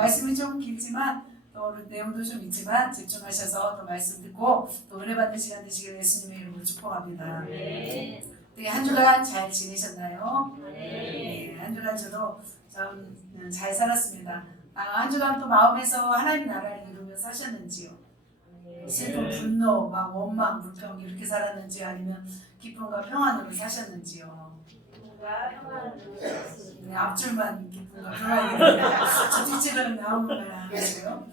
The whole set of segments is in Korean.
말씀이 좀 길지만 또 내용도 좀 있지만 집중하셔서 또 말씀 듣고 또 은혜 받는 시간 되시길 예수님의 이름으로 축복합니다. 네. 한 주간 잘 지내셨나요? 네. 한 주간 저도 좀 잘 살았습니다. 한 주간 또 마음에서 하나님 나라를 이루며 사셨는지요? 슬픔, 분노, 막 원망, 불평 이렇게 살았는지 아니면 기쁨과 평안으로 사셨는지요? 네, 앞줄만 기쁨과 평안이에요. 저 뒷줄은 나오는 말 아니고요.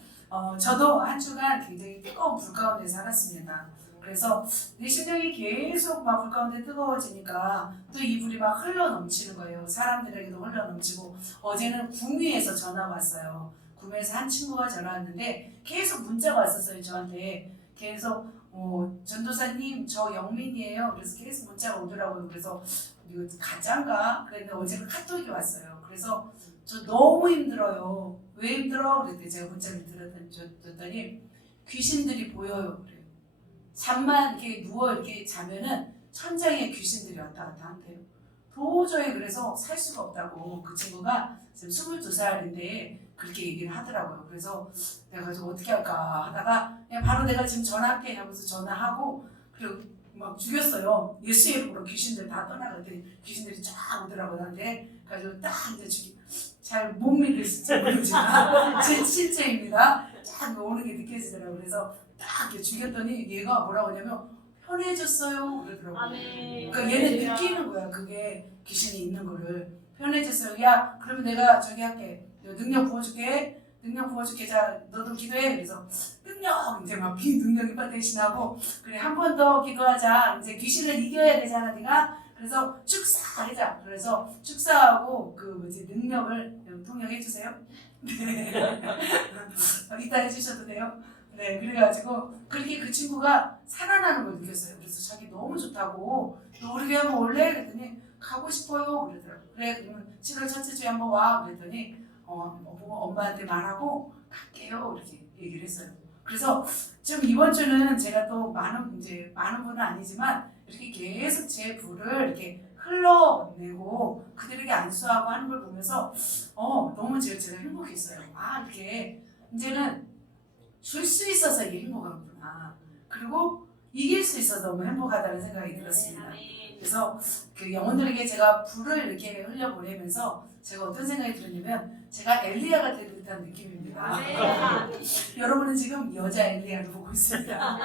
저도 한 주간 굉장히 뜨거운 불 가운데 살았습니다. 그래서 내 심령이 계속 막 불 가운데 뜨거워지니까 또 이 불이 막 흘러 넘치는 거예요. 사람들에게도 흘러 넘치고 어제는 구미에서 전화가 왔어요. 구미에서 한 친구가 전화 왔는데 계속 문자가 왔었어요. 저한테 계속 전도사님 저 영민이에요. 그래서 계속 문자가 오더라고요. 그래서 이거 가짜인가? 그랬는데 어제는 카톡이 왔어요. 그래서 저 너무 힘들어요. 왜 힘들어? 그랬더니 제가 문자를 들었더니 귀신들이 보여요. 그래요. 잠만 이렇게 누워 이렇게 자면은 천장에 귀신들이 왔다 갔다 한대요. 도저히 그래서 살 수가 없다고 그 친구가 지금 22살인데 그렇게 얘기를 하더라고요. 그래서 내가 가지고 어떻게 할까 하다가 그냥 바로 내가 지금 전화할게 하면서 전화하고 그리고 막 죽였어요. 예수의 이름으로 귀신들 다 떠나갔더니 귀신들이 쫙 오더라고요. 나한테 가지고 딱 이제 잘 못 믿을지 모르지만 제 실제입니다. 쫙 오는 게 느껴지더라고요. 그래서 딱 이렇게 죽였더니 얘가 뭐라고 하냐면 편해졌어요 그러더라고요. 그러니까 얘는 느끼는 거야. 그게 귀신이 있는 거를. 편해졌어요. 야 그러면 내가 저기 할게. 능력 부어줄게. 능력 부어줄게. 자 너도 기도해. 그래서 능력 이제 막 능력이 대신하고 그래 한 번 더 기도하자. 이제 귀신을 이겨야 되잖아 네가. 그래서 축사하자. 그래서 축사하고 그 뭐지 능력을 통역해 주세요. 네. 이따 해주셔도 돼요. 네, 그래가지고 그렇게 그 친구가 살아나는 걸 느꼈어요. 그래서 자기 너무 좋다고 너 우리 교회 한번 올래? 그랬더니 가고 싶어요. 그러더라고요. 그래 그러면 7월 첫째 주에 한번 와. 그랬더니 엄마한테 말하고 갈게요. 이렇게 얘기를 했어요. 그래서 지금 이번 주는 제가 또 많은 분은 아니지만 이렇게 계속 제 불을 이렇게 흘러내고 그들에게 안수하고 하는 걸 보면서 너무 제가 행복했어요. 이렇게 이제는 줄 수 있어서 이게 행복하구나. 그리고 이길 수 있어서 너무 행복하다는 생각이 들었습니다. 그래서 그 영혼들에게 제가 불을 이렇게 흘려보내면서 제가 어떤 생각이 들었냐면 제가 엘리야가 된 듯한 느낌입니다. 여러분은 지금 여자 엘리야를 보고 있습니다.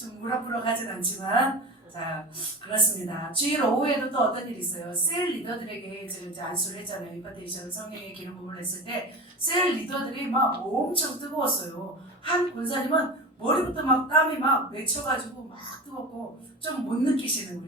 좀 무럭무럭하진 않지만 자 그렇습니다. 주일 오후에도 또 어떤 일이 있어요. 셀 리더들에게 제가 이제 안수를 했잖아요. 임파테이션 성령의 기름 부음을 했을 때 셀 리더들이 막 엄청 뜨거웠어요. 한 권사님은 머리부터 막 땀이 막 맺혀가지고 막 뜨겁고 좀 못 느끼시는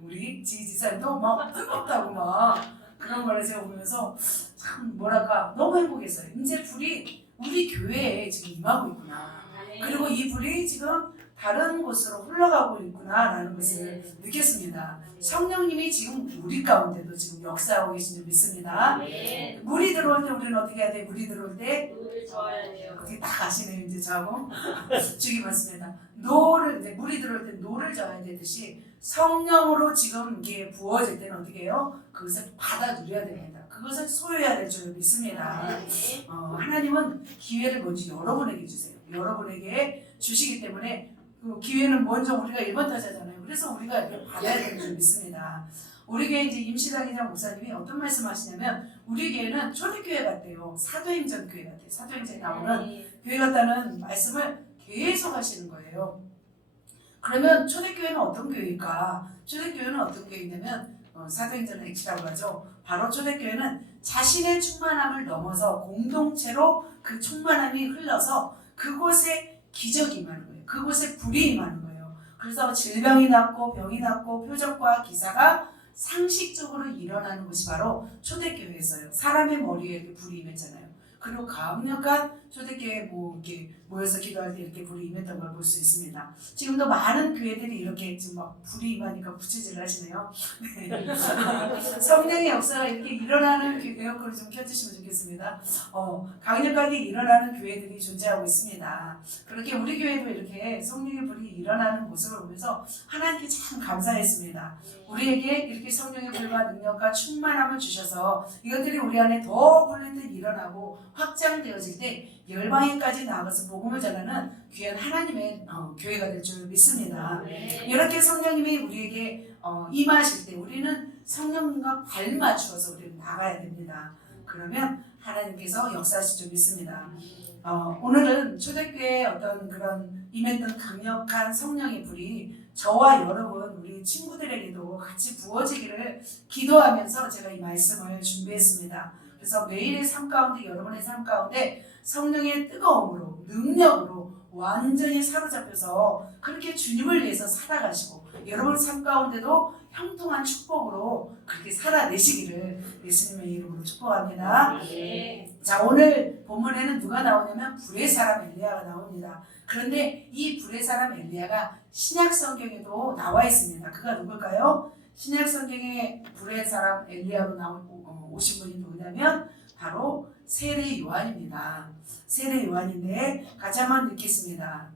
우리 지지사님도 막 뜨겁다고 막 그런 걸 제가 보면서 참 뭐랄까 너무 행복했어요. 이제 불이 우리 교회에 지금 임하고 있구나. 그리고 이 불이 지금 다른 곳으로 흘러가고 있구나라는 것을 느꼈습니다. 성령님이 지금 우리 가운데도 지금 역사하고 계신 줄 믿습니다. 물이 들어올 때 우리는 어떻게 해야 돼? 물이 들어올 때 물을 저어야 돼요. 어떻게 딱 아시네요. 이제 저하고 주기 맞습니다. 노를 이제 물이 들어올 때 노를 저어야 되듯이 성령으로 지금 이게 부어질 때는 어떻게 해요? 그것을 받아 누려야 됩니다. 그것을 소유해야 될 줄 믿습니다. 하나님은 기회를 먼저 여러분에게 주세요. 여러분에게 주시기 때문에 그 기회는 먼저 우리가 1번 타자잖아요. 그래서 우리가 이렇게 받아야 되는 줄 믿습니다. 우리 교회 이제 임시당이장 목사님이 어떤 말씀하시냐면 우리 교회는 초대교회 같대요. 사도행전 교회 같아요. 사도행전에 나오는 교회 같다는 말씀을 계속 하시는 거예요. 그러면 초대교회는 어떤 교회일까? 초대교회는 어떤 교회냐면 사도행전의 X라고 하죠. 바로 초대교회는 자신의 충만함을 넘어서 공동체로 그 충만함이 흘러서 그곳에 기적이 임하는 거예요. 그곳에 불이 임하는 거예요. 그래서 질병이 낫고 병이 낫고 표적과 기사가 상식적으로 일어나는 것이 바로 초대교회였어요. 사람의 머리에 이렇게 불이 임했잖아요. 그리고 강력한 초대교회 뭐 이렇게 모여서 기도할 때 이렇게 불이 임했던 걸 볼 수 있습니다. 지금도 많은 교회들이 이렇게 지금 막 불이 임하니까 부채질을 하시네요. 네. 성령의 역사가 이렇게 일어나는 에어컨을 좀 켜주시면 좋겠습니다. 강력하게 일어나는 교회들이 존재하고 있습니다. 그렇게 우리 교회도 이렇게 성령의 불이 일어나는 모습을 보면서 하나님께 참 감사했습니다. 우리에게 이렇게 성령의 불과 능력과 충만함을 주셔서 이것들이 우리 안에 더 불현듯 일어나고 확장되어질 때 열방에까지 나아가서 복음을 전하는 귀한 하나님의 교회가 될 줄 믿습니다. 이렇게 성령님이 우리에게 임하실 때 우리는 성령님과 발맞추어서 우리는 나가야 됩니다. 그러면 하나님께서 역사하실 줄 믿습니다. 오늘은 초대교회의 어떤 그런 임했던 강력한 성령의 불이 저와 여러분 우리 친구들에게도 같이 부어지기를 기도하면서 제가 이 말씀을 준비했습니다. 그래서 매일의 삶 가운데 여러분의 삶 가운데 성령의 뜨거움으로 능력으로 완전히 사로잡혀서 그렇게 주님을 위해서 살아가시고 여러분 삶 가운데도 형통한 축복으로 그렇게 살아내시기를 예수님의 이름으로 축복합니다. 자, 오늘 본문에는 누가 나오냐면 불의 사람 엘리야가 나옵니다. 그런데 이 불의 사람 엘리야가 신약 성경에도 나와 있습니다. 그가 누굴까요? 신약 성경에 불의 사람 엘리야로 오신 분이 누구냐면 바로 세례 요한입니다. 세례 요한인데 같이 한번 읽겠습니다.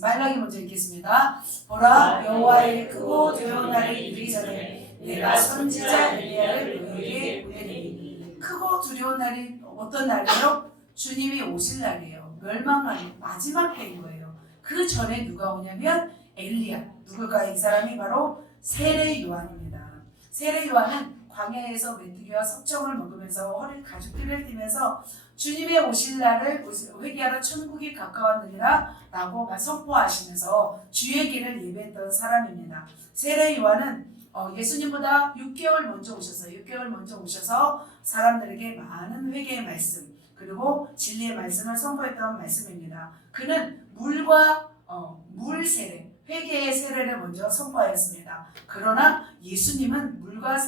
말라기 먼저 읽겠습니다. 보라, 여호와의 크고 두려운 날이 이르기 전에 내가 선지자 엘리야를 너에게 보내리니. 크고 두려운 날이 어떤 날이에요? 주님이 오실 날이에요. 멸망하는 마지막 때인 거예요. 그 전에 누가 오냐면 엘리야. 누굴까요? 이 사람이 바로 세례 요한입니다. 세례 요한은 광야에서 메뚜기와 석청을 먹으면서 허리 가죽띠를 띠면서 주님의 오실 날을 회개하러 천국이 가까웠느니라 라고 선포하시면서 주의 길을 예배했던 사람입니다. 세례 요한은 예수님보다 6개월 먼저 오셨어요. 6개월 먼저 오셔서 사람들에게 많은 회개의 말씀 그리고 진리의 말씀을 선포했던 말씀입니다. 그는 물과 물 세례 회개의 세례를 먼저 선포하였습니다. 그러나 예수님은 물과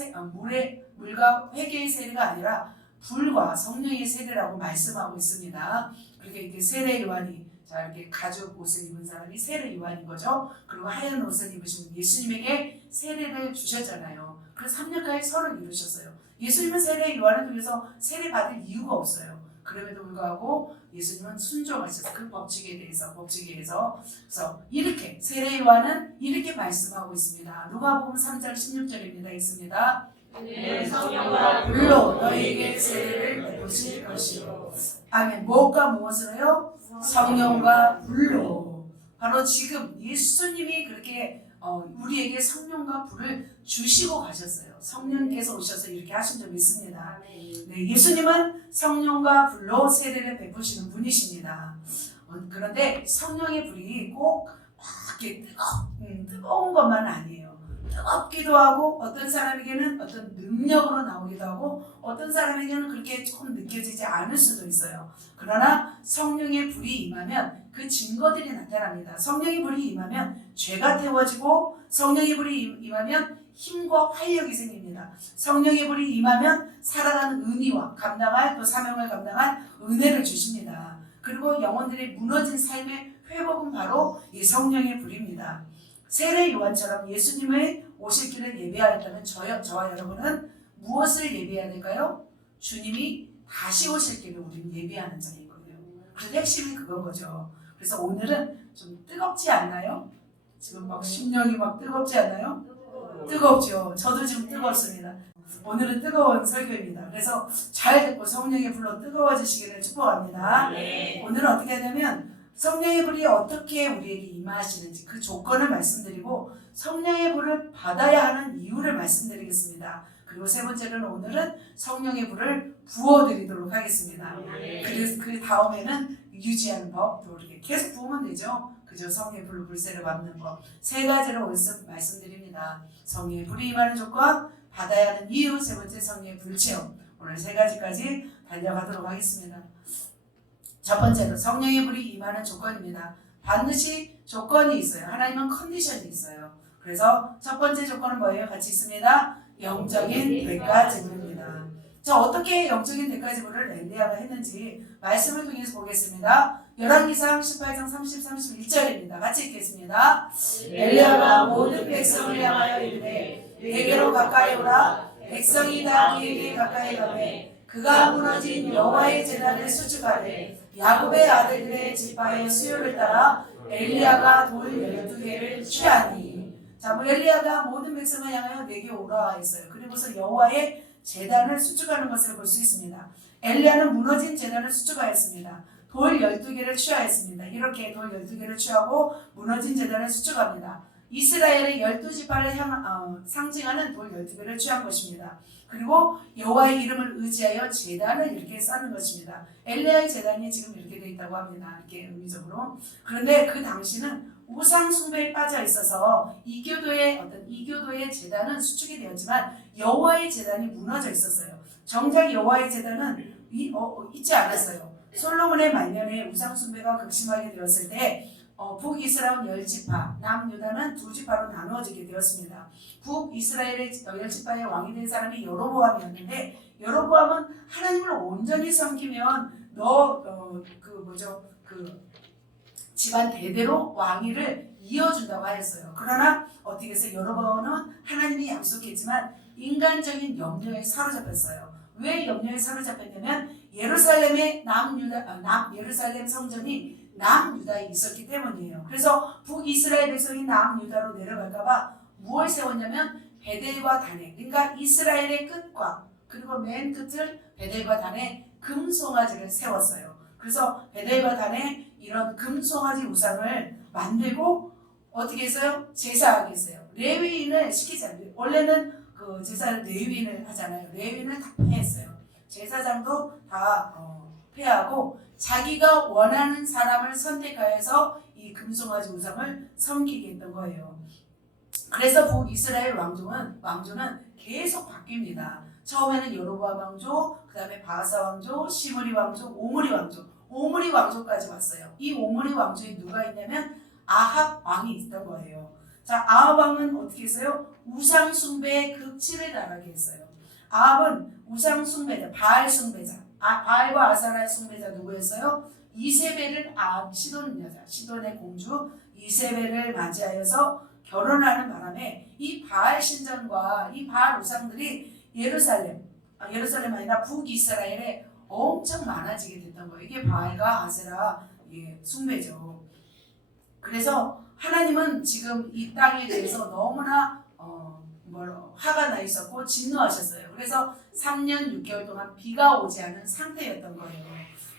회개의 세례가 아니라 불과 성령의 세례라고 말씀하고 있습니다. 그렇게 이렇게 세례 요한이 이렇게 가죽 옷을 입은 사람이 세례 요한인 거죠. 그리고 하얀 옷을 입으신 분 예수님에게 세례를 주셨잖아요. 그래서 3년간의 선을 이루셨어요. 예수님은 세례 요한을 통해서 세례 받을 이유가 없어요. 그럼에도 불구하고 예수님은 순종하셔서 그 법칙에 대해서 그래서 이렇게 세례 요한은 이렇게 말씀하고 있습니다. 누가복음 3장 16절입니다. 있습니다. 성령과 불로 너희에게 세례를 베푸실 것이요. 아멘. 무엇과 무엇으로요? 성령과 불로. 바로 지금 예수님이 그렇게 우리에게 성령과 불을 주시고 가셨어요. 성령께서 오셔서 이렇게 하신 줄 믿습니다. 네, 예수님은 성령과 불로 세례를 베푸시는 분이십니다. 그런데 성령의 불이 꼭 이렇게 뜨거운 것만 아니에요. 뜨겁기도 하고 어떤 사람에게는 어떤 능력으로 나오기도 하고 어떤 사람에게는 그렇게 조금 느껴지지 않을 수도 있어요. 그러나 성령의 불이 임하면 그 증거들이 나타납니다. 성령의 불이 임하면 죄가 태워지고 성령의 불이 임하면 힘과 활력이 생깁니다. 성령의 불이 임하면 살아가는 의미와 감당할 또 사명을 감당한 은혜를 주십니다. 그리고 영혼들의 무너진 삶의 회복은 바로 이 성령의 불입니다. 세례 요한처럼 예수님의 오실 길을 예배하였다면 저와 여러분은 무엇을 예배해야 될까요? 주님이 다시 오실 길을 우리는 예배하는 자인 거예요. 그래서 핵심이 그건 거죠. 그래서 오늘은 좀 뜨겁지 않나요? 지금 막 심령이 막 뜨겁지 않나요? 뜨겁죠. 저도 지금 뜨겁습니다. 오늘은 뜨거운 설교입니다. 그래서 잘 듣고 성령의 불로 뜨거워지시기를 축복합니다. 오늘은 어떻게 하냐면 성령의 불이 어떻게 우리에게 임하시는지 그 조건을 말씀드리고 성령의 불을 받아야 하는 이유를 말씀드리겠습니다. 그리고 세 번째로는 오늘은 성령의 불을 부어드리도록 하겠습니다. 그래서 그 다음에는 유지하는 법, 또 이렇게 계속 부으면 되죠. 그죠? 성령의 불로 불세를 받는 법. 세 가지로 말씀드립니다. 성령의 불이 임하는 조건, 받아야 하는 이유, 세 번째 성령의 불체험. 오늘 세 가지까지 달려가도록 하겠습니다. 첫 번째로 성령의 불이 임하는 조건입니다. 반드시 조건이 있어요. 하나님은 컨디션이 있어요. 그래서 첫 번째 조건은 뭐예요? 같이 있습니다. 영적인 대가 지불입니다. 자, 어떻게 영적인 대가 지불을 엘리야가 했는지 말씀을 통해서 보겠습니다. 열왕기상 18장 30, 31절입니다. 같이 읽겠습니다. 엘리야가 모든 백성을 향하여 이르되 내게로 가까이 오라. 백성이 다 그에게 가까이 가매 그가 무너진 여호와의 제단을 수축하되 야곱의 아들들의 지파의 수요를 따라 엘리야가 돌 12개를 취하니. 자, 엘리야가 모든 백성을 향하여 내게 오라 했어요. 그리고서 여호와의 제단을 수축하는 것을 볼 수 있습니다. 엘리야는 무너진 제단을 수축하였습니다. 돌 12개를 취하였습니다. 이렇게 돌 12개를 취하고 무너진 제단을 수축합니다. 이스라엘의 12지파를 상징하는 돌 12개를 취한 것입니다. 그리고 여호와의 이름을 의지하여 제단을 이렇게 쌓는 것입니다. 엘리야의 제단이 지금 이렇게 되어 있다고 합니다. 이렇게 의미적으로. 그런데 그 당시는 우상 숭배에 빠져 있어서 이교도의 제단은 수축이 되었지만 여호와의 제단이 무너져 있었어요. 정작 여호와의 제단은 있지 않았어요. 솔로몬의 말년에 우상 숭배가 극심하게 되었을 때 북이스라엘 10지파, 남유다는 2지파로 나누어지게 되었습니다. 북이스라엘의 10지파의 왕이 된 사람이 여로보암이었는데, 여로보암은 하나님을 온전히 섬기면 집안 대대로 왕위를 이어준다고 하였어요. 그러나 어떻게 해서 여로보암은 하나님이 약속했지만 인간적인 염려에 사로잡혔어요. 왜 염려에 사로잡혔냐면 예루살렘의 예루살렘 성전이 남유다에 있었기 때문이에요. 그래서 북이스라엘 백성이 남유다로 내려갈까봐 무엇을 세웠냐면 베델과 단에, 그러니까 이스라엘의 끝과 그리고 맨 끝을 베델과 단에 금송아지를 세웠어요. 그래서 베델과 단에 이런 금송아지 우상을 만들고 어떻게 했어요? 제사하게 했어요. 레위인을 시키지 않아요. 원래는 그 제사를 레위인을 하잖아요. 레위인을 다 폐했어요. 제사장도 다 폐하고 자기가 원하는 사람을 선택하여서 이 금송아지 우상을 섬기게 했던 거예요. 그래서 북이스라엘 왕조는 계속 바뀝니다. 처음에는 여로보암 왕조, 그 다음에 바하사 왕조, 시므리 왕조, 오므리 왕조까지 왔어요. 이 오므리 왕조에 누가 있냐면 아합 왕이 있던 거예요. 자, 아합 왕은 어떻게 했어요? 우상 숭배의 극치를 달하게 했어요. 아합은 우상 숭배자, 바알 숭배자, 바알과 아사라의 숭배자 누구였어요? 이세벨을 시돈의 공주 이세벨을 맞이하여서 결혼하는 바람에 이 바알 신전과 이 바알 우상들이 예루살렘 아니라 북이스라엘에 엄청 많아지게 됐던 거예요. 이게 바알과 아세라 숭배죠. 그래서 하나님은 지금 이 땅에 대해서 너무나 화가 나 있었고 진노하셨어요. 그래서 3년 6개월 동안 비가 오지 않은 상태였던 거예요.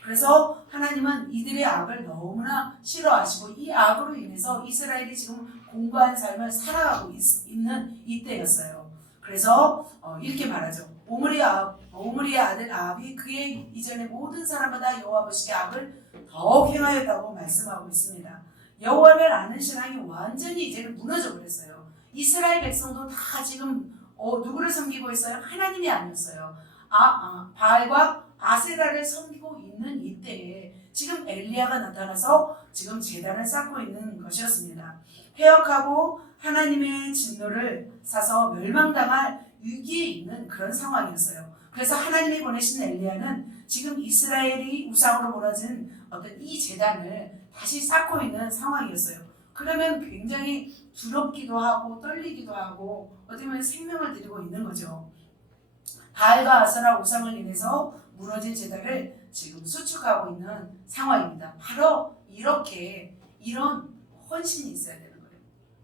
그래서 하나님은 이들의 악을 너무나 싫어하시고 이 악으로 인해서 이스라엘이 지금 공고한 삶을 살아가고 있는 이때였어요. 그래서 이렇게 말하죠. 오므리의 아들 아합이 그의 이전의 모든 사람마다 여호와 보시기에 악을 더욱 행하였다고 말씀하고 있습니다. 여호와를 아는 신앙이 완전히 이제는 무너져 버렸어요. 이스라엘 백성도 다 지금 누구를 섬기고 있어요? 하나님이 아니었어요. 바알과 아세라를 섬기고 있는 이때에 지금 엘리야가 나타나서 지금 제단을 쌓고 있는 것이었습니다. 폐역하고 하나님의 진노를 사서 멸망당할 위기에 있는 그런 상황이었어요. 그래서 하나님이 보내신 엘리야는 지금 이스라엘이 우상으로 무너진 어떤 이 제단을 다시 쌓고 있는 상황이었어요. 그러면 굉장히 두렵기도 하고 떨리기도 하고 어떻게 보면 생명을 드리고 있는 거죠. 바알과 아세라 우상을 인해서 무너진 제단을 지금 수축하고 있는 상황입니다. 바로 이런 헌신이 있어야 되는 거예요.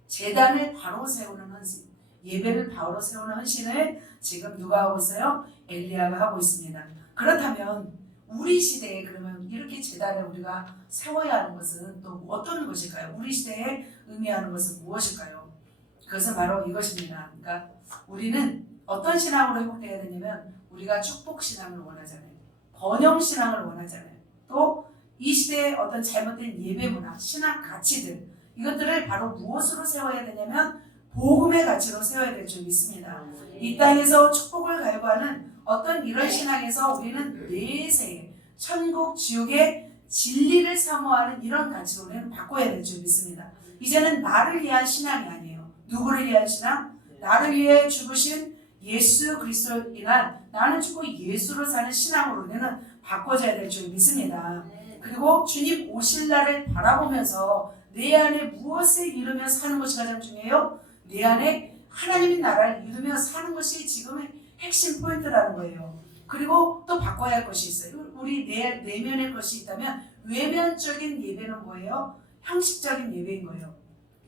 제단을 바로 세우는 헌신, 예배를 바로 세우는 헌신을 지금 누가 하고 있어요? 엘리야가 하고 있습니다. 그렇다면 우리 시대에 그러면 이렇게 제단을 우리가 세워야 하는 것은 또 어떤 것일까요? 우리 시대에 의미하는 것은 무엇일까요? 그것은 바로 이것입니다. 그러니까 우리는 어떤 신앙으로 회복되어야 되냐면 우리가 축복신앙을 원하잖아요. 번영신앙을 원하잖아요. 또 이 시대의 어떤 잘못된 예배문화, 신앙 가치들 이것들을 바로 무엇으로 세워야 되냐면 복음의 가치로 세워야 될 줄 믿습니다. 이 땅에서 축복을 갈구하는 어떤 이런 신앙에서 우리는 내세에 천국, 지옥의 진리를 사모하는 이런 가치로 우리는 바꿔야 될 줄 믿습니다. 이제는 나를 위한 신앙이 아니에요. 누구를 위한 신앙? 나를 위해 죽으신 예수 그리스도로 인한 나는 죽고 예수로 사는 신앙으로 우리는 바꿔져야 될 줄 믿습니다. 그리고 주님 오실 날을 바라보면서 내 안에 무엇을 이루며 사는 것이 가장 중요해요? 내 안에 하나님의 나라를 이루며 사는 것이 지금의 핵심 포인트라는 거예요. 그리고 또 바꿔야 할 것이 있어요. 우리 내면의 것이 있다면 외면적인 예배는 뭐예요? 형식적인 예배인 거예요.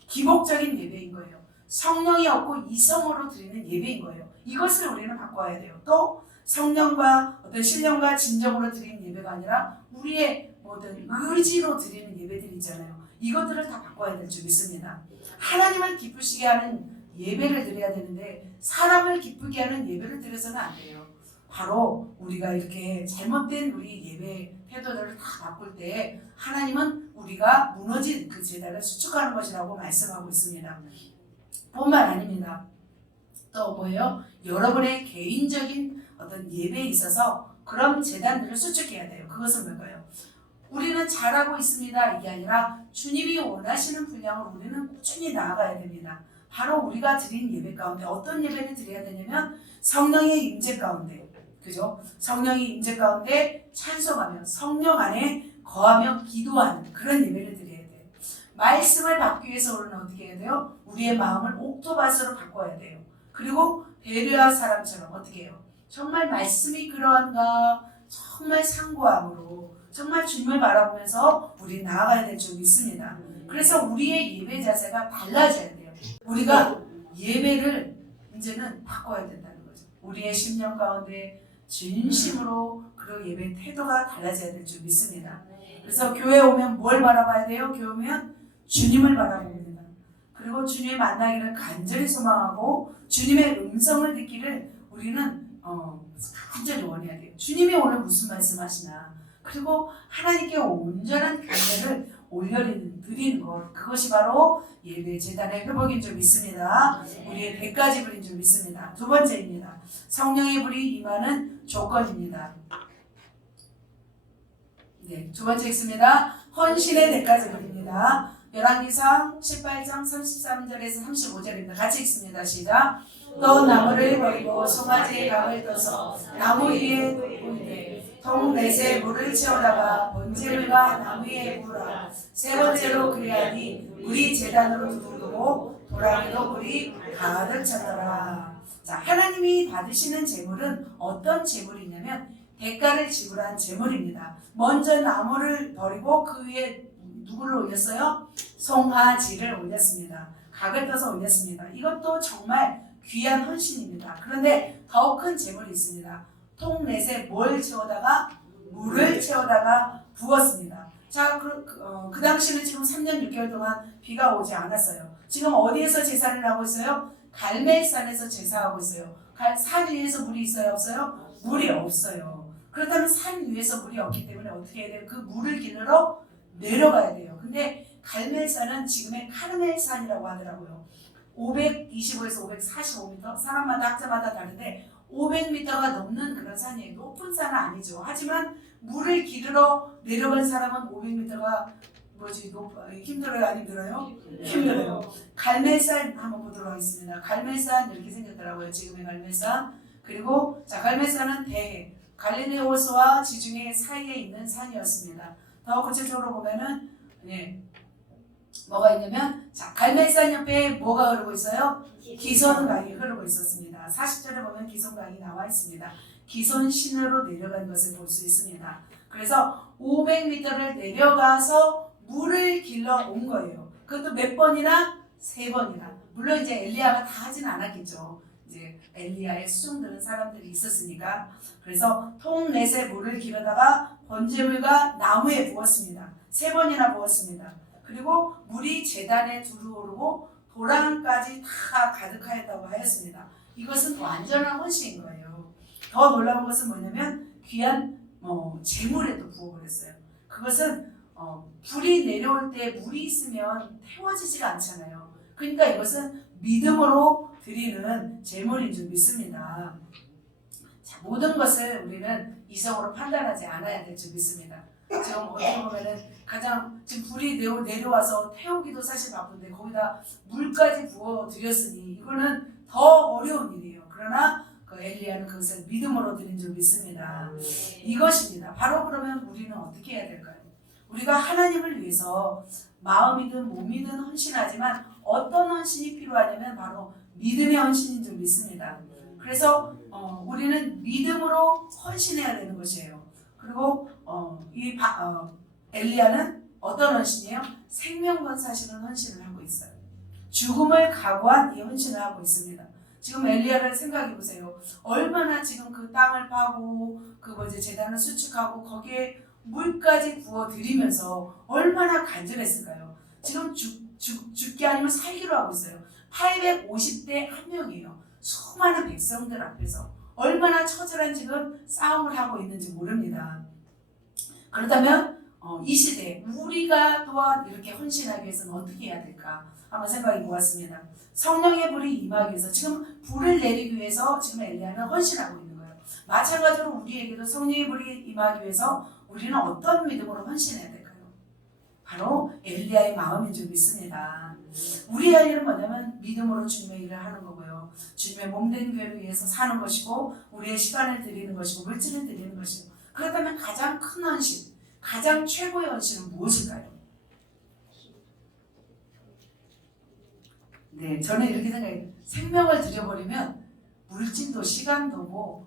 기복적인 예배인 거예요. 성령이 없고 이성으로 드리는 예배인 거예요. 이것을 우리는 바꿔야 돼요. 또 성령과 어떤 신령과 진정으로 드리는 예배가 아니라 우리의 모든 의지로 드리는 예배들이 있잖아요. 이것들을 다 바꿔야 될 줄 믿습니다. 하나님을 기쁘시게 하는 예배를 드려야 되는데 사람을 기쁘게 하는 예배를 드려서는 안 돼요. 바로 우리가 이렇게 잘못된 우리 예배 태도들을 다 바꿀 때 하나님은 우리가 무너진 그 제단을 수축하는 것이라고 말씀하고 있습니다. 뿐만 아닙니다. 또 뭐예요? 여러분의 개인적인 어떤 예배에 있어서 그런 제단들을 수축해야 돼요. 그것은 뭘까요? 우리는 잘하고 있습니다. 이게 아니라 주님이 원하시는 분량을 우리는 꾸준히 나아가야 됩니다. 바로 우리가 드린 예배 가운데 어떤 예배를 드려야 되냐면 성령의 임재 가운데, 그죠? 성령의 임재 가운데 찬송하며 성령 안에 거하며 기도하는 그런 예배를 드려야 돼요. 말씀을 받기 위해서 우리는 어떻게 해야 돼요? 우리의 마음을 옥토밭으로 바꿔야 돼요. 그리고 베레아 사람처럼 어떻게 해요? 정말 말씀이 그러한가? 정말 상고함으로 정말 주님을 바라보면서 우리 나아가야 될 줄 믿습니다. 그래서 우리의 예배 자세가 달라져야 돼요. 우리가 예배를 이제는 바꿔야 된다는 거죠. 우리의 심령 가운데 진심으로 그 예배 태도가 달라져야 될 줄 믿습니다. 그래서 교회에 오면 뭘 바라봐야 돼요? 교회 오면 주님을 바라봅니다. 그리고 주님을 만나기를 간절히 소망하고 주님의 음성을 듣기를 우리는 간절히 원해야 돼요. 주님이 오늘 무슨 말씀하시나. 그리고 하나님께 온전한 경배를 올려드리는 것, 그것이 바로 예배 제단의 회복인 줄 믿습니다. 우리의 대가지 불인 줄 믿습니다. 두 번째입니다. 성령의 불이 임하는 조건입니다. 네, 두 번째 있습니다. 헌신의 대가지 불입니다. 열왕기상 18장 33절에서 35절입니다. 같이 읽습니다. 시작. 또 나무를 버리고 송아지의 각을 떠서 나무 위에 놓고 이르되 통 넷에 물을 채우다가 번제물과 나무 위에 부으라. 세 번째로 그리하니 물이 제단으로 두르고 도랑에도 물이 가득 찼더라. 자, 하나님이 받으시는 제물은 어떤 제물이냐면 대가를 지불한 제물입니다. 먼저 나무를 버리고 그 위에 누구를 올렸어요? 송아지를 올렸습니다. 각을 떠서 올렸습니다. 이것도 정말 귀한 헌신입니다. 그런데 더 큰 제물이 있습니다. 통 넷에 뭘 채우다가 물을 채우다가 부었습니다. 자, 그 당시는 지금 3년 6개월 동안 비가 오지 않았어요. 지금 어디에서 제사를 하고 있어요? 갈멜산에서 제사하고 있어요. 산 위에서 물이 있어요? 없어요? 물이 없어요. 그렇다면 산 위에서 물이 없기 때문에 어떻게 해야 돼요? 그 물을 길러 내려가야 돼요. 근데 갈멜산은 지금의 카르멜산이라고 하더라고요. 525에서 545m, 사람마다 학자마다 다른데 500m가 넘는 그런 산이에요. 높은 산은 아니죠. 하지만 물을 기르러 내려간 사람은 500m가 힘들어요? 안 힘들어요? 힘들어요. 갈멜산 한번 보도록 하겠습니다. 갈멜산 이렇게 생겼더라고요. 지금의 갈멜산. 그리고 자, 갈멜산은 대해 갈릴리 호수와 지중해 사이에 있는 산이었습니다. 더 구체적으로 보면은 뭐가 있냐면 자, 갈멜산 옆에 뭐가 흐르고 있어요? 기손강이 흐르고 있었습니다. 40절에 보면 기손강이 나와 있습니다. 기손 신으로 내려간 것을 볼 수 있습니다. 그래서 500m를 내려가서 물을 길러 온 거예요. 그것도 몇 번이나? 3번이나. 물론 이제 엘리야가 다 하진 않았겠죠. 이제 엘리야의 수종 들은 사람들이 있었으니까. 그래서 통 넷에 물을 길어다가 번제물과 나무에 부었습니다. 3번이나 부었습니다. 그리고 물이 제단에 두루오르고 도랑까지 다 가득하였다고 하였습니다. 이것은 완전한 헌신인 거예요. 더 놀라운 것은 뭐냐면 귀한 재물에도 부어버렸어요. 그것은 불이 내려올 때 물이 있으면 태워지지가 않잖아요. 그러니까 이것은 믿음으로 드리는 재물인 줄 믿습니다. 자, 모든 것을 우리는 이성으로 판단하지 않아야 될 줄 믿습니다. 지금 어떻게 보면은 가장 지금 불이 내려와서 태우기도 사실 바쁜데 거기다 물까지 부어 드렸으니 이거는 더 어려운 일이에요. 그러나 그 엘리야는 그것을 믿음으로 드린 줄 믿습니다. 이것입니다. 바로 그러면 우리는 어떻게 해야 될까요? 우리가 하나님을 위해서 마음이든 몸이든 헌신하지만 어떤 헌신이 필요하냐면 바로 믿음의 헌신인 줄 믿습니다. 그래서 우리는 믿음으로 헌신해야 되는 것이에요. 그리고 엘리야는 어떤 헌신이에요? 생명건 사시는 헌신을 하고 있어요. 죽음을 각오한 이 헌신을 하고 있습니다. 지금 엘리야를 생각해 보세요. 얼마나 지금 그 땅을 파고 제단을 수축하고 거기에 물까지 부어 들이면서 얼마나 간절했을까요? 지금 죽게 아니면 살기로 하고 있어요. 850대 1명이에요. 수많은 백성들 앞에서 얼마나 처절한 지금 싸움을 하고 있는지 모릅니다. 그렇다면 이 시대에 우리가 또한 이렇게 헌신하기 위해서는 어떻게 해야 될까? 한번 생각해 보았습니다. 성령의 불이 임하기 위해서 지금 불을 내리기 위해서 지금 엘리야는 헌신하고 있는 거예요. 마찬가지로 우리에게도 성령의 불이 임하기 위해서 우리는 어떤 믿음으로 헌신해야 될까요? 바로 엘리야의 마음인 줄 믿습니다. 우리 할 일은 뭐냐면 믿음으로 주님의 일을 하는 거고요. 주님의 몸된 교회를 위해서 사는 것이고 우리의 시간을 드리는 것이고 물질을 드리는 것이고 그렇다면 가장 큰 헌신, 가장 최고의 헌신은 무엇일까요? 네, 저는 이렇게 생각해요. 생명을 들여버리면 물질도 시간도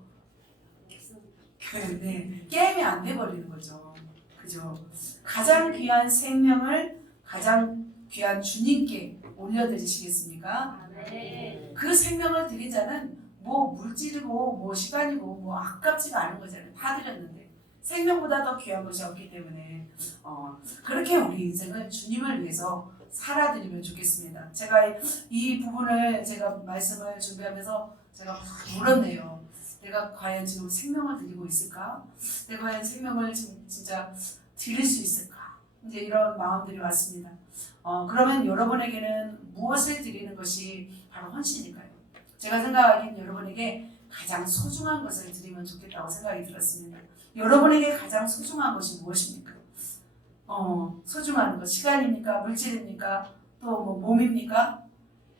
게임이 안 돼버리는 거죠. 그죠? 가장 귀한 생명을 가장 귀한 주님께 올려드리시겠습니까? 그 생명을 드린 자는 뭐 물질이고 뭐 시간이고 뭐 아깝지가 않은 거잖아요. 다 드렸는데 생명보다 더 귀한 것이 없기 때문에 그렇게 우리 인생을 주님을 위해서 살아드리면 좋겠습니다. 제가 이 부분을 제가 말씀을 준비하면서 제가 막 물었네요. 내가 과연 지금 생명을 드리고 있을까? 내가 과연 생명을 지금 진짜 드릴 수 있을까? 이제 이런 마음들이 왔습니다. 그러면 여러분에게는 무엇을 드리는 것이 바로 헌신일까요? 제가 생각하기엔 여러분에게 가장 소중한 것을 드리면 좋겠다고 생각이 들었습니다. 여러분에게 가장 소중한 것이 무엇입니까? 소중한 것, 시간입니까? 물질입니까? 또 뭐 몸입니까?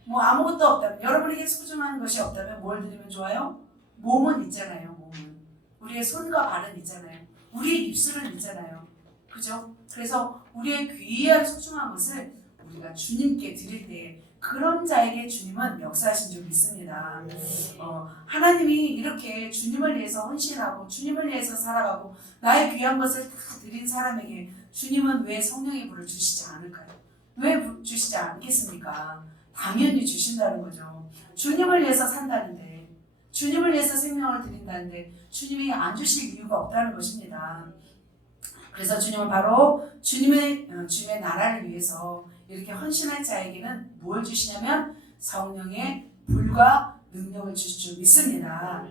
뭐 아무것도 없다면, 여러분에게 소중한 것이 없다면 뭘 드리면 좋아요? 몸은 있잖아요. 몸은 우리의 손과 발은 있잖아요. 우리의 입술은 있잖아요. 그죠? 그래서 우리의 귀한 소중한 것을 우리가 주님께 드릴 때 그런 자에게 주님은 역사하신 줄 믿습니다. 하나님이 이렇게 주님을 위해서 헌신하고 주님을 위해서 살아가고 나의 귀한 것을 다 드린 사람에게 주님은 왜 성령의 불을 주시지 않을까요? 왜 주시지 않겠습니까? 당연히 주신다는 거죠. 주님을 위해서 산다는데, 주님을 위해서 생명을 드린다는데 주님이 안 주실 이유가 없다는 것입니다. 그래서 주님은 바로 주님의 나라를 위해서 이렇게 헌신한 자에게는 뭘 주시냐면 성령의 불과 능력을 주실 줄 믿습니다.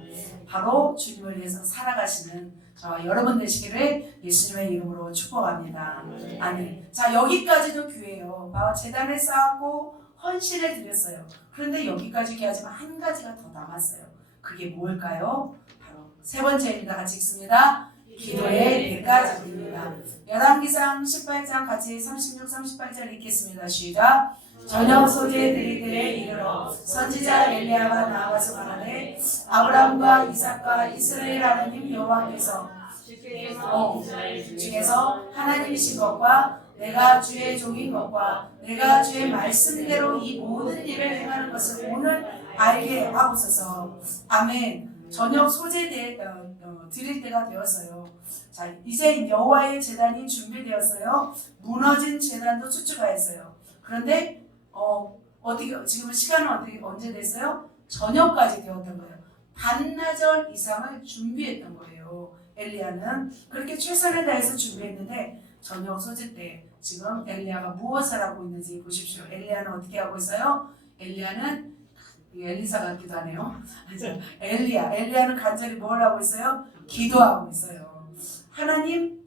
바로 주님을 위해서 살아가시는 저와 여러분 되시기를 예수님의 이름으로 축복합니다. 아멘. 자, 여기까지도 교회예요. 제단을 쌓았고 헌신을 드렸어요. 그런데 여기까지 하지만 한 가지가 더 남았어요. 그게 뭘까요? 바로 세 번째입니다. 같이 읽습니다. 기도의 대가입니다. 열왕기상 18장 같이 36, 38절 읽겠습니다. 시작. 저녁 소재 드릴 때에 이르러 선지자 엘리야가 나와서 말하되 아브라함과 이삭과 이스라엘 하나님 여호와께서 중에서 하나님이신 것과 내가 주의 종인 것과 내가 주의 말씀대로 이 모든 일을 행하는 것을 오늘 알게 하옵소서. 아멘. 저녁 소재 드릴 때가 되었어요. 자, 이제 여호와의 제단이 준비되었어요. 무너진 제단도 추측하였어요. 그런데 어떻게 지금 시간은 언제 됐어요? 저녁까지 되었던 거예요. 반나절 이상을 준비했던 거예요. 엘리야는 그렇게 최선을 다해서 준비했는데 저녁 소재 때 지금 엘리야가 무엇을 하고 있는지 보십시오. 엘리야는 어떻게 하고 있어요? 엘리야는 엘리사 같기도 하네요. 엘리야는 간절히 뭘 하고 있어요? 기도하고 있어요. 하나님,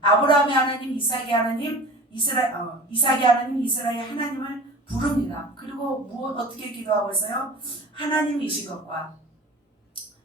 아브라함의 하나님, 이삭의 하나님, 이삭의 하나님, 이스라엘의 하나님을 부릅니다. 그리고 어떻게 기도하고 있어요? 하나님이신 것과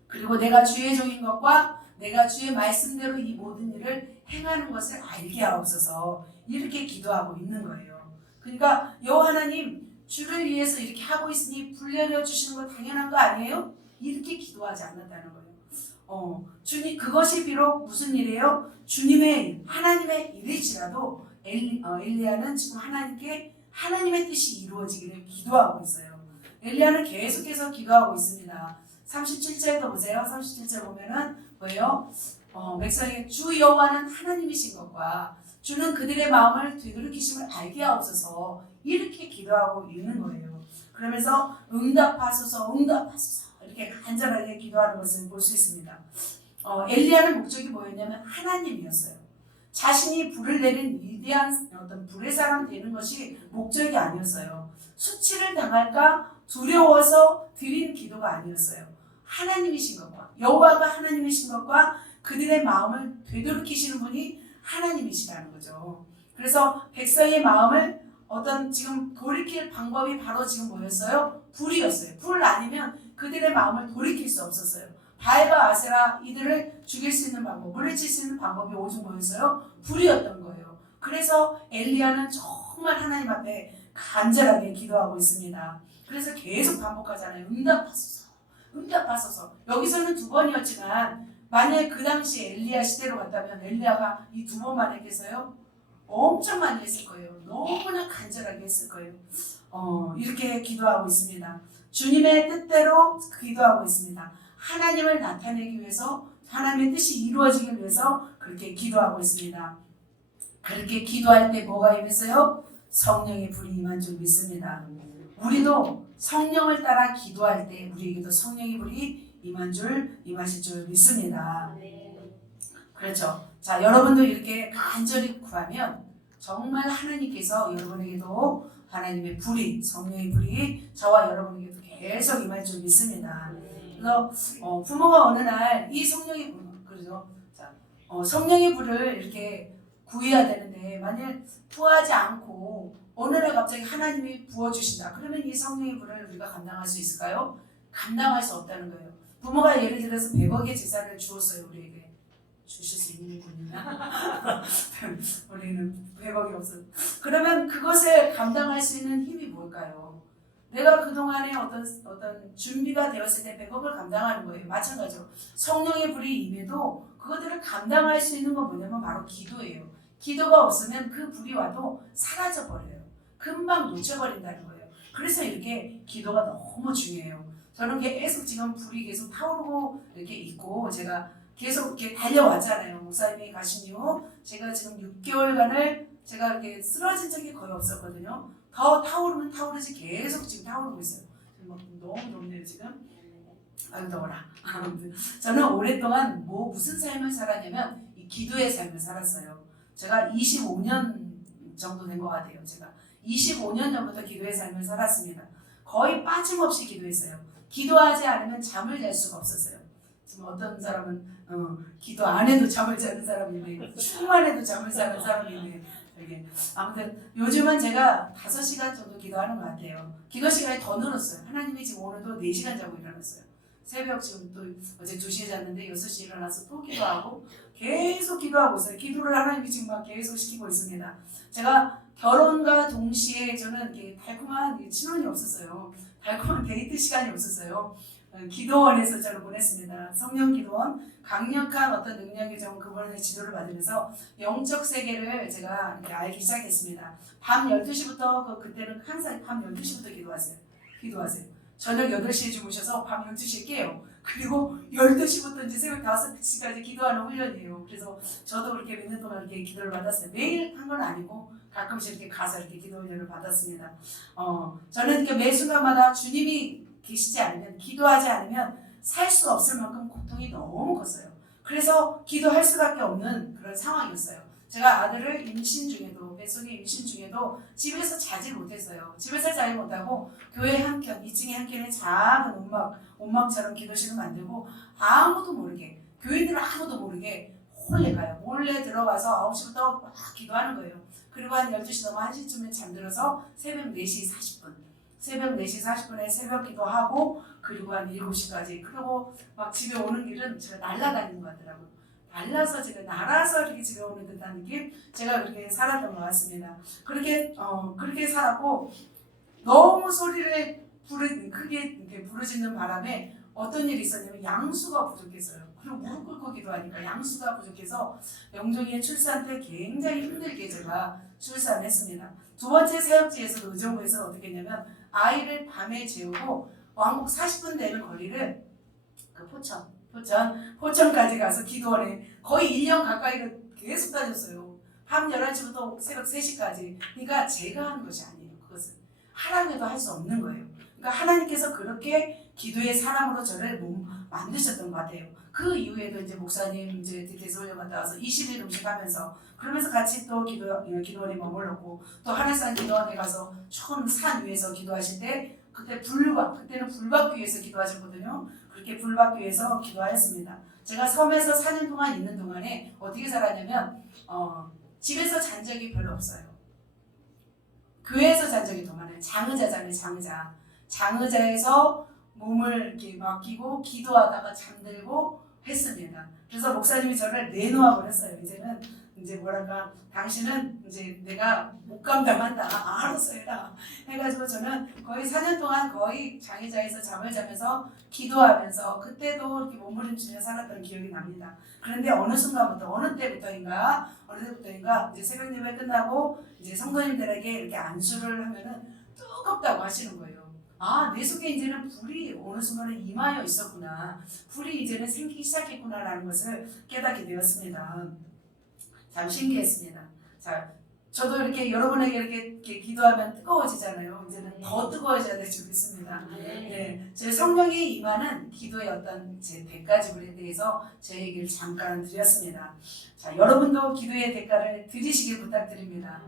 그리고 내가 주의 종인 것과 내가 주의 말씀대로 이 모든 일을 행하는 것을 알게 하옵소서. 이렇게 기도하고 있는 거예요. 그러니까 여호와 하나님, 주를 위해서 이렇게 하고 있으니 불 내려 주시는 거 당연한 거 아니에요? 이렇게 기도하지 않았다는 거예요. 주님 그것이 비록 무슨 일이에요? 주님의 하나님의 일일지라도 엘리야는 지금 하나님의 뜻이 이루어지기를 기도하고 있어요. 엘리야는 계속해서 기도하고 있습니다. 37절도 보세요. 37절 보면은 뭐예요? 백성이 주 여호와는 하나님이신 것과 주는 그들의 마음을 되돌이키심을 알게 하옵소서 이렇게 기도하고 있는 거예요. 그러면서 응답하소서 이렇게 간절하게 기도하는 것을 볼 수 있습니다. 엘리야는 목적이 뭐였냐면 하나님이었어요. 자신이 불을 내린 위대한 어떤 불의 사람 되는 것이 목적이 아니었어요. 수치를 당할까 두려워서 드린 기도가 아니었어요. 하나님이신 것과 여호와가 하나님이신 것과 그들의 마음을 되돌이키시는 분이 하나님이시라는 거죠. 그래서 백성의 마음을 지금 돌이킬 방법이 바로 지금 뭐였어요? 불이었어요. 불 아니면 그들의 마음을 돌이킬 수 없었어요. 바알과 아세라 이들을 죽일 수 있는 방법, 물리칠 수 있는 방법이 오직 뭐였어요? 불이었던 거예요. 그래서 엘리야는 정말 하나님 앞에 간절하게 기도하고 있습니다. 그래서 계속 반복하잖아요. 응답하소서. 여기서는 2번이었지만 만약에 그 당시 엘리야 시대로 갔다면 엘리야가 이 2번만 했겠어요? 엄청 많이 했을 거예요. 너무나 간절하게 했을 거예요. 이렇게 기도하고 있습니다. 주님의 뜻대로 기도하고 있습니다. 하나님을 나타내기 위해서 하나님의 뜻이 이루어지기 위해서 그렇게 기도하고 있습니다. 그렇게 기도할 때 뭐가 임했어요? 성령의 불이 임한 줄 믿습니다. 우리도 성령을 따라 기도할 때 우리에게도 성령의 불이 임하실 줄 믿습니다. 그렇죠. 자, 여러분도 이렇게 간절히 구하면 정말 하나님께서 여러분에게도 하나님의 불이, 성령의 불이 저와 여러분에게도 계속 임할 줄 믿습니다. 그래서 부모가 어느 날 이 성령의 그렇죠. 자, 성령의 불을 이렇게 구해야 되는데 만일 구하지 않고 어느 날 갑자기 하나님이 부어주신다. 그러면 이 성령의 불을 우리가 감당할 수 있을까요? 감당할 수 없다는 거예요. 부모가 예를 들어서 100억의 재산을 주었어요. 우리에게. 주실 수 있는 분이나 우리는 100억이 없어요. 그러면 그것을 감당할 수 있는 힘이 뭘까요? 내가 그동안에 어떤 준비가 되었을 때 100억을 감당하는 거예요. 마찬가지로 성령의 불이 임해도 그것들을 감당할 수 있는 건 뭐냐면 바로 기도예요. 기도가 없으면 그 불이 와도 사라져버려요. 금방 놓쳐버린다는 거예요. 그래서 이렇게 기도가 너무 중요해요. 저는 계속 지금 불이 계속 타오르고 이렇게 있고 제가 계속 이렇게 달려왔잖아요. 목사님이 가신 이후 제가 지금 6개월간을 제가 이렇게 쓰러진 적이 거의 없었거든요. 더 타오르면 타오르지 계속 지금 타오르고 있어요. 너무 덥네요 지금. 아유 더워라. 저는 오랫동안 무슨 삶을 살았냐면 이 기도의 삶을 살았어요. 제가 25년 정도 된 것 같아요. 제가 25년 전부터 기도의 삶을 살았습니다. 거의 빠짐없이 기도했어요. 기도하지 않으면 잠을 잘 수가 없었어요. 지금 어떤 사람은 기도 안 해도 잠을 자는 사람이 있네요. 춤만 해도 잠을 자는 사람이 있네요. 아무튼 요즘은 제가 5시간 정도 기도하는 것 같아요. 기도 시간이 더 늘었어요. 하나님이 지금 오늘도 4시간 자고 일어났어요. 새벽 지금 또 어제 2시에 잤는데 6시에 일어나서 또 기도하고 계속 기도하고 있어요. 기도를 하나님이 지금 막 계속 시키고 있습니다. 제가 결혼과 동시에 저는 이렇게 달콤한 친혼이 없었어요. 달콤한 데이트 시간이 없었어요. 기도원에서 저를 보냈습니다. 성령 기도원, 강력한 어떤 능력의 정 그분의 지도를 받으면서 영적 세계를 제가 이렇게 알기 시작했습니다. 밤 12시부터 그때는 항상 밤 12시부터 기도하세요. 저녁 8시에 주무셔서 밤 12시에 깨요. 그리고 12시부터 이제 새벽 5시까지 기도하는 훈련이에요. 그래서 저도 그렇게 몇 년 동안 이렇게 기도를 받았어요. 매일 한 건 아니고 가끔씩 이렇게 가서 이렇게 기도 훈련을 받았습니다. 저는 이렇게 매 순간마다 주님이 계시지 않으면, 기도하지 않으면 살 수 없을 만큼 고통이 너무 컸어요. 그래서 기도할 수밖에 없는 그런 상황이었어요. 제가 아들을 임신 중에도, 뱃속에 임신 중에도 집에서 자지 못했어요. 집에서 자지 못하고 교회 한켠, 2층에 한켠에 작은 온막처럼 기도실을 만들고 아무도 모르게, 교인들은 아무도 모르게 몰래 가요. 몰래 들어가서 9시부터 막 기도하는 거예요. 그리고 한 12시 넘어 1시쯤에 잠들어서 새벽 4시 40분에 새벽 기도하고 그리고 한 7시까지, 그리고 막 집에 오는 길은 제가 날아다니는 것 같더라고요. 날아서 이렇게 집에 오는 듯한 느낌? 제가 그렇게 살았던 것 같습니다. 그렇게 살았고, 너무 소리를 크게 이렇게 부르짖는 바람에 어떤 일이 있었냐면 양수가 부족했어요. 그리고 무릎 꿇고 기도하니까 양수가 부족해서 영종이의 출산 때 굉장히 힘들게 제가 출산했습니다. 두 번째 사역지에서도 의정부에서 어떻게 했냐면 아이를 밤에 재우고 왕복 40분 되는 거리를 그 포천까지 가서 기도원에 거의 1년 가까이를 계속 다녔어요. 밤 11시부터 새벽 3시까지. 그러니까 제가 하는 것이 아니에요. 그것은 하나님도 할 수 없는 거예요. 그러니까 하나님께서 그렇게 기도의 사람으로 저를 만드셨던 것 같아요. 그 이후에도 이제 목사님 이제 대소련 갔다 와서 20일 음식하면서 그러면서 같이 또 기도원에 머물렀고 또 하늘산 기도원에 가서 처음 산 위에서 기도하실 때 그때는 불받기 위해서 기도하셨거든요. 그렇게 불받기 위해서 기도하였습니다. 제가 섬에서 4년 동안 있는 동안에 어떻게 살았냐면 집에서 잔 적이 별로 없어요. 교회에서 잔 적이 더 많아요. 장의자잖아요. 장의자에서 몸을 이렇게 맡기고 기도하다가 잠들고 했습니다. 그래서 목사님이 저를 내놓아 버렸어요. 이제는 이제 뭐랄까 당신은 이제 내가 못 감당한다. 알아서 해라. 해가지고 저는 거의 4년 동안 거의 장의자에서 잠을 자면서 기도하면서 그때도 이렇게 몸부림치며 살았던 기억이 납니다. 그런데 어느 순간부터 어느 때부터인가 이제 새벽 예배 끝나고 이제 성도님들에게 이렇게 안수를 하면은 뜨겁다고 하시는 거예요. 내 속에 이제는 불이 어느 순간에 임하여 있었구나. 불이 이제는 생기기 시작했구나라는 것을 깨닫게 되었습니다. 참 신기했습니다. 자, 저도 이렇게 여러분에게 이렇게 기도하면 뜨거워지잖아요. 이제는 더 뜨거워져야 될 줄 믿습니다. 네, 제 성령의 임하는 기도의 어떤 제 대가지불에 대해서 제 얘기를 잠깐 드렸습니다. 자, 여러분도 기도의 대가를 드리시길 부탁드립니다.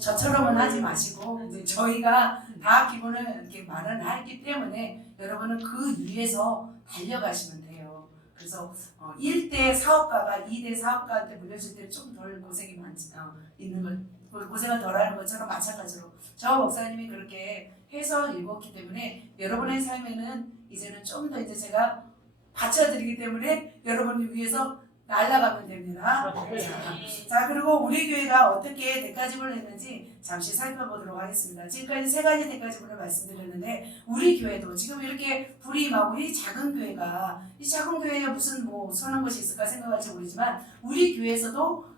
저처럼은 하지 마시고 이제 저희가 다 기본을 이렇게 말을 했기 때문에 여러분은 그 위에서 달려가시면 돼요. 그래서 1대 사업가가 2대 사업가한테 물려줄 때 좀 덜 고생이 있는 걸 고생을 덜 하는 것처럼 마찬가지로 저 목사님이 그렇게 해서 읽었기 때문에 여러분의 삶에는 이제는 좀 더 이제 제가 받쳐드리기 때문에 여러분을 위해서 날아가면 됩니다. 자, 그리고 우리 교회가 어떻게 대가집을 했는지 잠시 살펴보도록 하겠습니다. 지금까지 3가지 대가집을 말씀드렸는데 우리 교회도 지금 이렇게 불이 임하고 이 작은 교회에 무슨 선한 것이 있을까 생각할지 모르지만 우리 교회에서도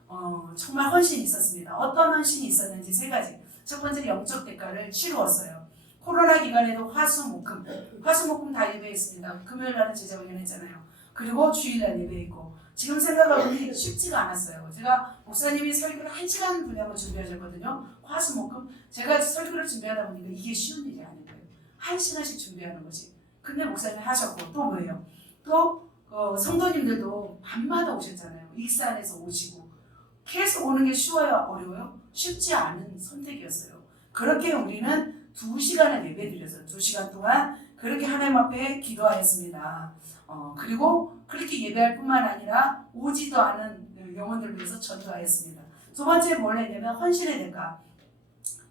정말 헌신이 있었습니다. 어떤 헌신이 있었는지 3가지. 첫 번째 영적 대가를 치루었어요. 코로나 기간에도 화수목금 다 예배했습니다. 금요일 날은 제자훈련 했잖아요. 그리고 주일날 예배했고 지금 생각해보니 쉽지가 않았어요. 제가 목사님이 설교를 1시간 분량을 준비하셨거든요. 화수목금 제가 설교를 준비하다 보니까 이게 쉬운 일이 아닌 거예요. 1시간씩 준비하는 거지. 근데 목사님이 하셨고 또 뭐예요? 또 성도님들도 밤마다 오셨잖아요. 익산에서 오시고 계속 오는 게 쉬워요? 어려워요? 쉽지 않은 선택이었어요. 그렇게 우리는 2시간을 예배드렸어요. 2시간 동안 그렇게 하나님 앞에 기도하였습니다. 그리고 그렇게 예배할 뿐만 아니라 오지도 않은 영혼들을 위해서 전도하였습니다. 두 번째 뭘 했냐면 헌신의 대가.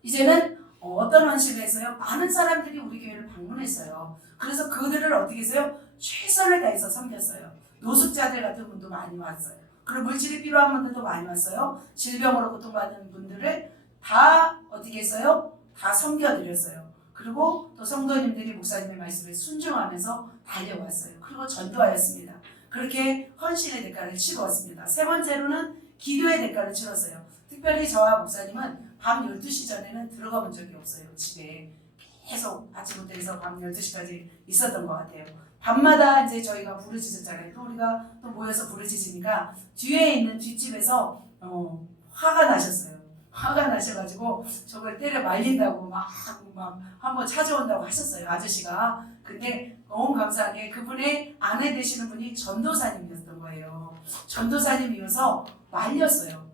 이제는 어떤 헌신을 했어요? 많은 사람들이 우리 교회를 방문했어요. 그래서 그들을 어떻게 했어요? 최선을 다해서 섬겼어요. 노숙자들 같은 분도 많이 왔어요. 그리고 물질이 필요한 분들도 많이 왔어요. 질병으로 고통받는 분들을 다 어떻게 했어요? 다 섬겨드렸어요. 그리고 또 성도님들이 목사님의 말씀에 순종하면서 달려왔어요. 그리고 전도하였습니다. 그렇게 헌신의 대가를 치루었습니다. 3번째로는 기도의 대가를 치렀어요. 특별히 저와 목사님은 밤 12시 전에는 들어가 본 적이 없어요. 집에 계속 아침부터 해서 밤 12시까지 있었던 것 같아요. 밤마다 이제 저희가 부르짖었잖아요. 또 우리가 또 모여서 부르짖으니까 뒤에 있는 뒷집에서 화가 나셨어요. 화가 나셔가지고 저걸 때려 말린다고 막 한번 찾아온다고 하셨어요. 아저씨가. 근데 너무 감사하게 그분의 아내 되시는 분이 전도사님이었던 거예요. 전도사님이어서 말렸어요.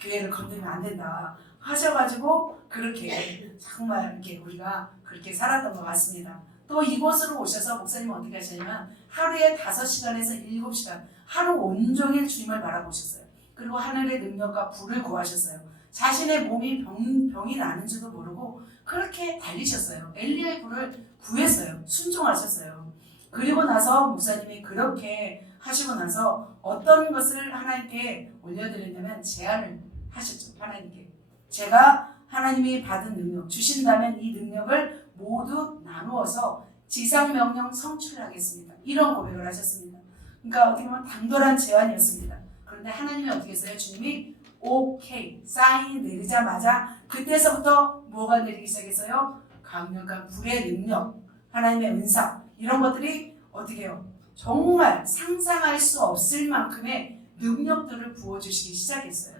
교회를 건드리면 안 된다 하셔가지고 그렇게 정말 이렇게 우리가 그렇게 살았던 것 같습니다. 또 이곳으로 오셔서 목사님은 어떻게 하셨냐면 하루에 5시간에서 7시간 하루 온종일 주님을 바라보셨어요. 그리고 하늘의 능력과 불을 구하셨어요. 자신의 몸이 병이 나는 줄도 모르고 그렇게 달리셨어요. 엘리야의 불을 구했어요. 순종하셨어요. 그리고 나서 목사님이 그렇게 하시고 나서 어떤 것을 하나님께 올려드렸냐면 제안을 하셨죠. 하나님께. 제가 하나님이 받은 능력 주신다면 이 능력을 모두 나누어서 지상명령 성취하겠습니다. 이런 고백을 하셨습니다. 그러니까 어떻게 보면 당돌한 제안이었습니다. 그런데 하나님이 어떻게 했어요? 주님이 오케이 사인이 내리자마자 그때서부터 뭐가 내리기 시작했어요? 강력한 불의 능력, 하나님의 은사 이런 것들이 어떻게 해요? 정말 상상할 수 없을 만큼의 능력들을 부어주시기 시작했어요.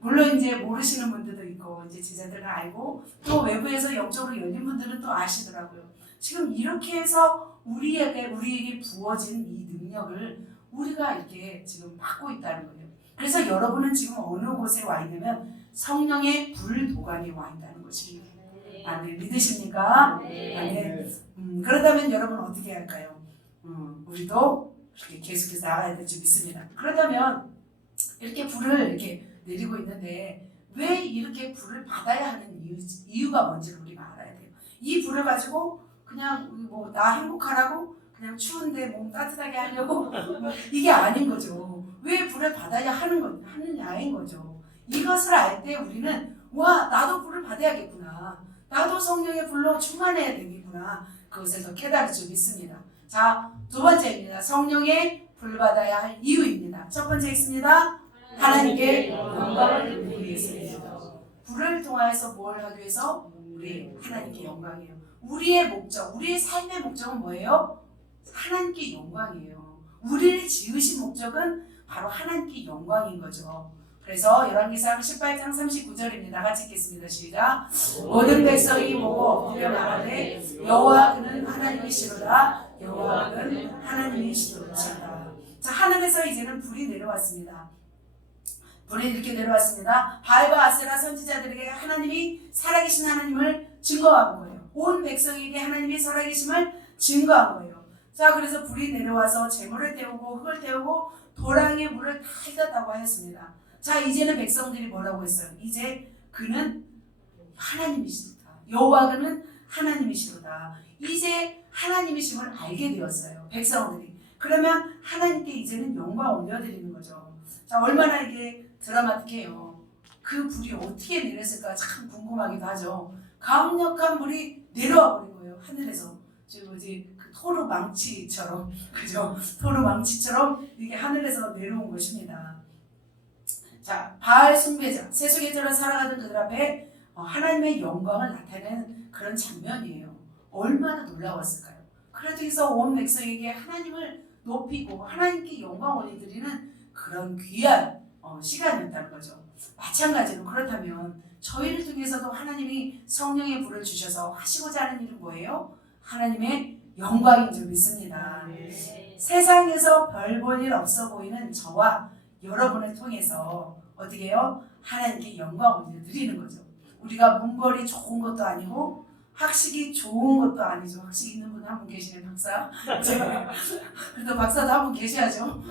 물론 이제 모르시는 분들도 있고 이제 제자들은 알고 또 외부에서 영적으로 열린 분들은 또 아시더라고요. 지금 이렇게 해서 우리에게 부어진 이 능력을 우리가 이렇게 지금 받고 있다는 거예요. 그래서 여러분은 지금 어느 곳에 와 있냐면 성령의 불도관에 와 있다는 것입니다. 아멘. 믿으십니까? 아멘. 그렇다면 여러분 어떻게 할까요? 우리도 이렇게 계속해서 나가야 될 줄 믿습니다. 그렇다면 이렇게 불을 이렇게 내리고 있는데 왜 이렇게 불을 받아야 하는 이유가 뭔지를 우리가 알아야 돼요. 이 불을 가지고 그냥 뭐 나 행복하라고 그냥 추운데 몸 따뜻하게 하려고 이게 아닌 거죠. 왜 불을 받아야 하느냐인 거죠. 이것을 알 때 우리는 와 나도 불을 받아야겠구나. 나도 성령의 불로 충만해야 되겠구나. 그것을 더 깨달을 줄 믿습니다. 자, 두 번째입니다. 성령의 불 받아야 할 이유입니다. 첫 번째 있습니다. 하나님께 영광을 돌리기 위해서입니다. 불을 통하여서 뭘 하기 위해서? 우리 하나님께 영광이에요. 우리의 목적, 우리의 삶의 목적은 뭐예요? 하나님께 영광이에요. 우리를 지으신 목적은 바로 하나님께 영광인 거죠. 그래서 열왕기상 18장 39절입니다. 같이 읽겠습니다. 시작. 모든 백성이 보고 엎드려 말하되 여호와 그는 하나님이시로다. 여호와 그는 하나님이시로다. 자, 하늘에서 이제는 불이 내려왔습니다. 불이 이렇게 내려왔습니다. 바알과 아세라 선지자들에게 하나님이 살아계신 하나님을 증거한 거예요. 온 백성에게 하나님이 살아계심을 증거한 거예요. 자, 그래서 불이 내려와서 재물을 태우고 흙을 태우고 도랑의 물을 다 휘었다고 하였습니다. 자, 이제는 백성들이 뭐라고 했어요? 이제 그는 하나님이시로다. 여호와 그는 하나님이시로다. 이제 하나님이심을 알게 되었어요. 백성들이. 그러면 하나님께 이제는 영광 올려드리는 거죠. 자, 얼마나 이게 드라마틱해요. 그 불이 어떻게 내렸을까 참 궁금하기도 하죠. 강력한 불이 내려와 버린 거예요. 하늘에서. 그 토르 망치처럼, 그죠? 토르 망치처럼 이게 하늘에서 내려온 것입니다. 자, 바알 숭배자, 세속의자로 살아가던 그들 앞에 하나님의 영광을 나타내는 그런 장면이에요. 얼마나 놀라웠을까요? 그래서 온 백성에게 하나님을 높이고 하나님께 영광 올려드리는 그런 귀한 시간이었다는 거죠. 마찬가지로 그렇다면 저희를 통해서도 하나님이 성령의 불을 주셔서 하시고자 하는 일은 뭐예요? 하나님의 영광인 줄 믿습니다. 세상에서 별 볼 일 없어 보이는 저와 여러분을 통해서 어떻게 해요? 하나님께 영광 올려드리는 거죠. 우리가 문벌이 좋은 것도 아니고 학식이 좋은 것도 아니죠. 학식 있는 분 한 분 계시네, 박사. 그래도 박사도 한 분 계셔야죠.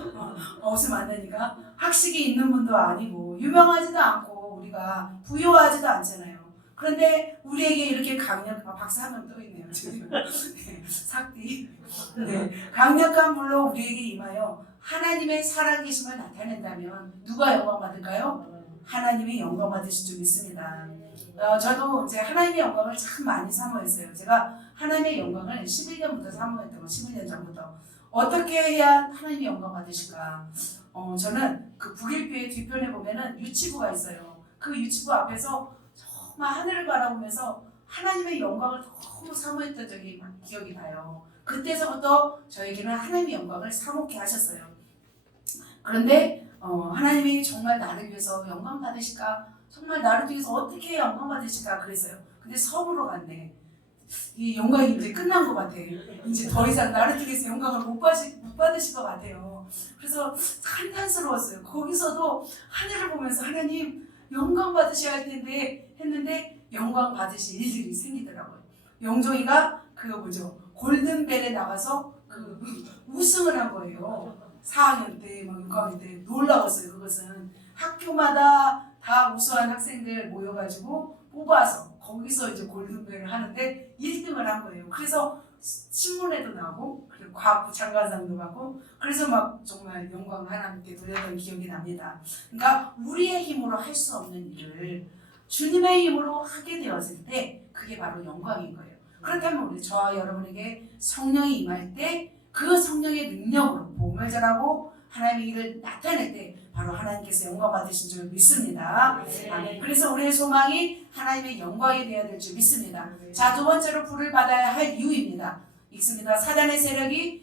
없으면 안 되니까. 학식이 있는 분도 아니고 유명하지도 않고 우리가 부유하지도 않잖아요. 그런데 우리에게 이렇게 박사 한 명 또 있네요. 지금. 네, 삭디. 네, 강력한 불로 우리에게 임하여 하나님의 살아계심을 나타낸다면 누가 영광 받을까요? 하나님이 영광 받으실 줄 믿습니다. 저도 이제 하나님의 영광을 참 많이 사모했어요. 제가 하나님의 영광을 11년부터 사모했던 거, 11년 전부터. 어떻게 해야 하나님의 영광 받으실까? 저는 그 북일교회 뒤편에 보면은 유치부가 있어요. 그 유치부 앞에서 정말 하늘을 바라보면서 하나님의 영광을 너무 사모했던 적이 기억이 나요. 그때서부터 저에게는 하나님의 영광을 사모케 하셨어요. 그런데 하나님이 정말 나를 위해서 영광 받으실까? 정말 나를 위해서 어떻게 영광 받으실까? 그랬어요. 근데 섬으로 갔네. 이 영광이 이제 끝난 것 같아. 이제 더 이상 나를 위해서 영광을 못 받으실 것 같아요. 그래서 한탄스러웠어요. 거기서도 하늘을 보면서 하나님 영광 받으셔야 할 텐데 했는데 영광 받으실 일들이 생기더라고요. 영종이가 골든벨에 나가서 우승을 한 거예요. 4학년 때, 6학년 때 놀라웠어요. 그것은 학교마다 다 우수한 학생들 모여가지고 뽑아서 거기서 이제 골든벨을 하는데 1등을 한 거예요. 그래서 신문에도 나오고 그리고 과학부 장관상도 받고 그래서 막 정말 영광을 하나님께 돌렸던 기억이 납니다. 그러니까 우리의 힘으로 할 수 없는 일을 주님의 힘으로 하게 되었을 때 그게 바로 영광인 거예요. 그렇다면 우리 저와 여러분에게 성령이 임할 때 그 성령의 능력으로 복음을 전하고 하나님의 일을 나타낼 때 바로 하나님께서 영광 받으신 줄 믿습니다. 아멘. 그래서 우리의 소망이 하나님의 영광이 되어야 될 줄 믿습니다. 자, 두 번째로 불을 받아야 할 이유입니다. 읽습니다. 사단의 세력을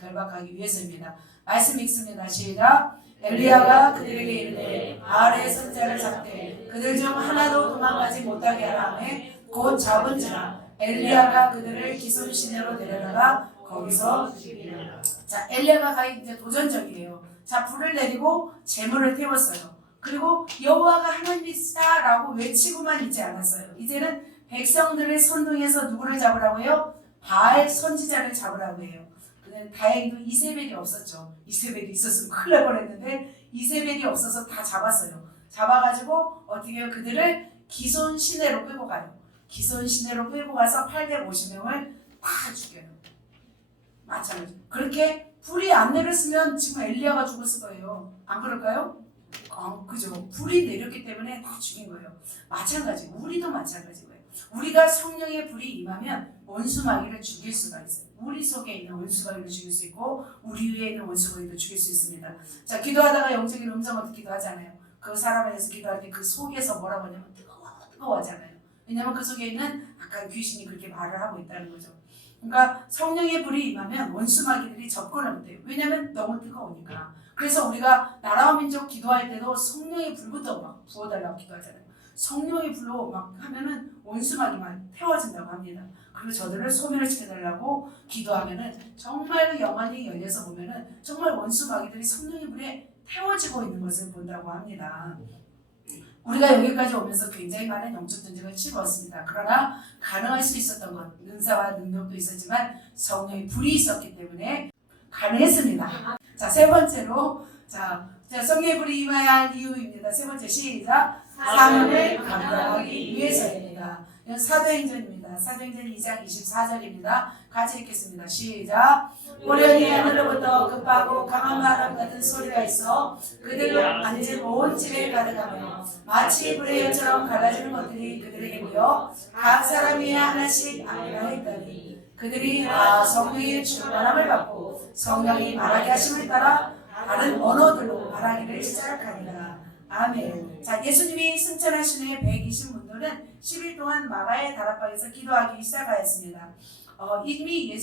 결박하기 위해서입니다. 말씀 읽습니다. 시작. 엘리야가 그들에게 이르되 바알의 선자를 잡되 그들 중 하나도 도망가지 못하게 하라매 곧 잡은지라 엘리야가 그들을 기손 시내로 데려다가 거기서 죽이니라. 자, 엘리야가 가히 이제 도전적이에요. 자, 불을 내리고 재물을 태웠어요. 그리고 여호와가 하나님이시다라고 외치고만 있지 않았어요. 이제는 백성들을 선동해서 누구를 잡으라고요? 바알 선지자를 잡으라고 해요. 근데 다행히도 이세벨이 없었죠. 이세벨이 있었으면 큰일 날 뻔했는데 이세벨이 없어서 다 잡았어요. 잡아가지고 어떻게 해요? 그들을 기손 시내로 끌고 가요. 기손 시내로 끌고 가서 850명을 다 죽여요. 마찬가지. 그렇게 불이 안 내렸으면 지금 엘리야가 죽었을 거예요. 안 그럴까요? 그죠. 불이 내렸기 때문에 다 죽인 거예요. 마찬가지. 우리도 마찬가지고요. 우리가 성령의 불이 임하면 원수 마귀를 죽일 수가 있어요. 우리 속에 있는 원수 마귀를 죽일 수 있고 우리 위에 있는 원수 마귀도 죽일 수 있습니다. 자, 기도하다가 영적인 음성을 듣기도 하잖아요. 그 사람에 대해서 기도할 때 그 속에서 뭐라고 하냐면 뜨거워 하잖아요. 왜냐하면 그 속에 있는 약간 귀신이 그렇게 말을 하고 있다는 거죠. 그러니까 성령의 불이 임하면 원수 마귀들이 접근을 못해요. 왜냐하면 너무 뜨거우니까. 그래서 우리가 나라와 민족 기도할 때도 성령의 불부터 막 부어달라고 기도하잖아요. 성령의 불로 막 하면은 원수 마귀만 태워진다고 합니다. 그리고 저들을 소멸을 시켜달라고 기도하면은 정말 영안이 열려서 보면은 정말 원수 마귀들이 성령의 불에 태워지고 있는 것을 본다고 합니다. 우리가 여기까지 오면서 굉장히 많은 영적 전쟁을 치루었습니다. 그러나 가능할 수 있었던 것, 은사와 능력도 있었지만 성령의 불이 있었기 때문에 가능했습니다. 자, 세 번째로 자 성령의 불이 임해야 할 이유입니다. 세 번째 시작. 사명을 감당하기 위해서입니다. 이건 사도행전입니다. 사도행전 2장 24절입니다. 같이 읽겠습니다. 시작. 우연히 하늘로부터 급하고 강한 바람 같은 소리가 있어 그들을 앉은 온 집에 가득하며 마치 불의 열처럼 갈라지는 것들이 그들에게 보여 각 사람이 하나씩 안가했더니 그들이 다 성령의 충만함을 받고 성령이 말하게 하심을 따라 다른 언어들로 말하기를 시작하니라. 아멘. 자, 예수님이 승천하신 후에 120문도는 10일 동안 마가의 다락방에서 기도하기 시작하였습니다. 이미